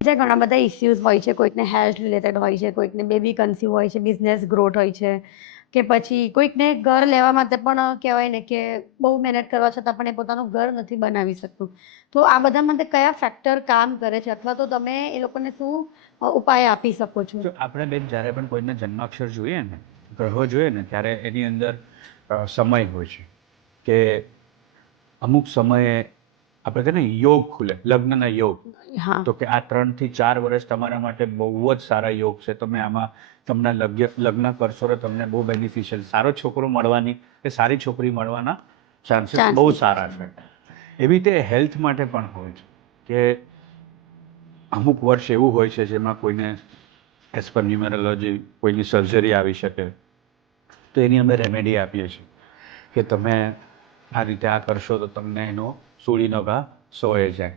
જે ઘણા બધા ઇસ્યુઝ હોય છે, કોઈકને હેલ્થ રિલેટેડ હોય છે, કોઈકને બેબી કન્સીવ હોય છે, બિઝનેસ ગ્રોથ હોય છે, કે પછી કોઈકને ઘર લેવા માટે પણ કહેવાય ને કે બહુ મહેનત કરવા છતાં પણ એ પોતાનું ઘર નથી બનાવી શકતું. તો આ બધા માટે કયા ફેક્ટર કામ કરે છે, અથવા તો તમે એ લોકોને શું ઉપાય આપી શકો છો? તો આપણે બેન જ્યારે પણ કોઈને જન્માક્ષર જોઈએ ને, ગ્રહો જોઈએ ને, ત્યારે એની અંદર સમય હોય છે કે અમુક સમયે આપણે કહે ને યોગ ખુલે, લગ્નના યોગ. હા. તો કે આ 3 થી 4 વર્ષ તમારા માટે બહુ જ સારા યોગ છે. તમે આમાં તમને લગ્ન કરશો તો તમને બહુ બેનિફિશિયલ, સારો છોકરો મળવાની કે સારી છોકરી મળવાના ચાન્સીસ બહુ સારા છે. એવી રીતે હેલ્થ માટે પણ હોય છે કે અમુક વર્ષ એવું હોય છે જેમાં કોઈને એઝ પર ન્યુમેરોલોજી કોઈની સર્જરી આવી શકે, તો એની અમે રેમેડી આપીએ છીએ કે તમે આ રીતે આ કરશો તો તમને એનો સૂડીનો ઘા સોએ જાય.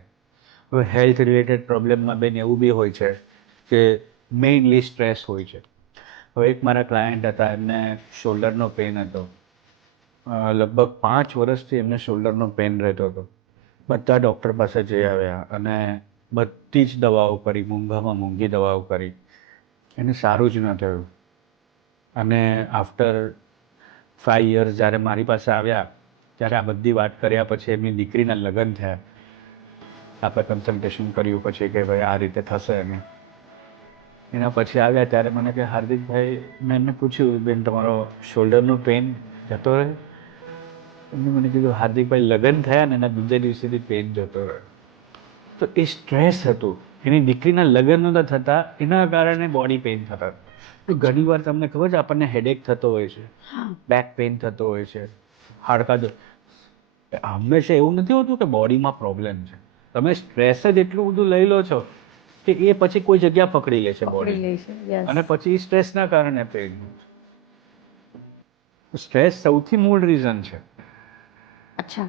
હવે હેલ્થ રિલેટેડ પ્રોબ્લેમમાં બેન એવું બી હોય છે કે મેઇનલી સ્ટ્રેસ હોય છે. હવે એક મારા ક્લાયન્ટ હતા, એમને શોલ્ડરનો પેઇન હતો. લગભગ 5 વર્ષથી એમને શોલ્ડરનો પેઇન રહેતો હતો. બધા ડૉક્ટર પાસે જઈ આવ્યા અને બધી જ દવાઓ કરી, મોંઘામાં મોંઘી દવાઓ કરી, એને સારું જ ન થયું. અને આફ્ટર 5 યર્સ જ્યારે મારી પાસે આવ્યા, ત્યારે આ બધી વાત કર્યા પછી એમની દીકરીના લગ્ન થયા. આપણે કન્સલ્ટેશન કર્યું પછી કે ભાઈ આ રીતે થશે. અને એના પછી આવ્યા ત્યારે મને કે હાર્દિકભાઈ, મેં એમને પૂછ્યું બેન તમારો શોલ્ડરનો પેઇન જતો રહે? એમને મને કીધું હાર્દિકભાઈ લગ્ન થયા ને એના બીજા દિવસેથી પેઇન જતો રહ્યો. તો એ સ્ટ્રેસ હતું, એની દીકરીના લગ્ન નહોતા થતા એના કારણે બોડી પેઇન થતા. તો ઘણી વાર તમને ખબર છે આપણને હેડેક થતો હોય છે, બેક પેઇન થતો હોય છે, હાડકા હંમેશા એવું નથી હોતું કે બોડીમાં પ્રોબ્લેમ છે. તમે સ્ટ્રેસ જ એટલું બધું લઈ લો છો કે એ પછી કોઈ જગ્યા પકડી લે છે બોડી, અને પછી સ્ટ્રેસના કારણે પેઇન. સ્ટ્રેસ સૌથી મૂળ રીઝન છે. અચ્છા.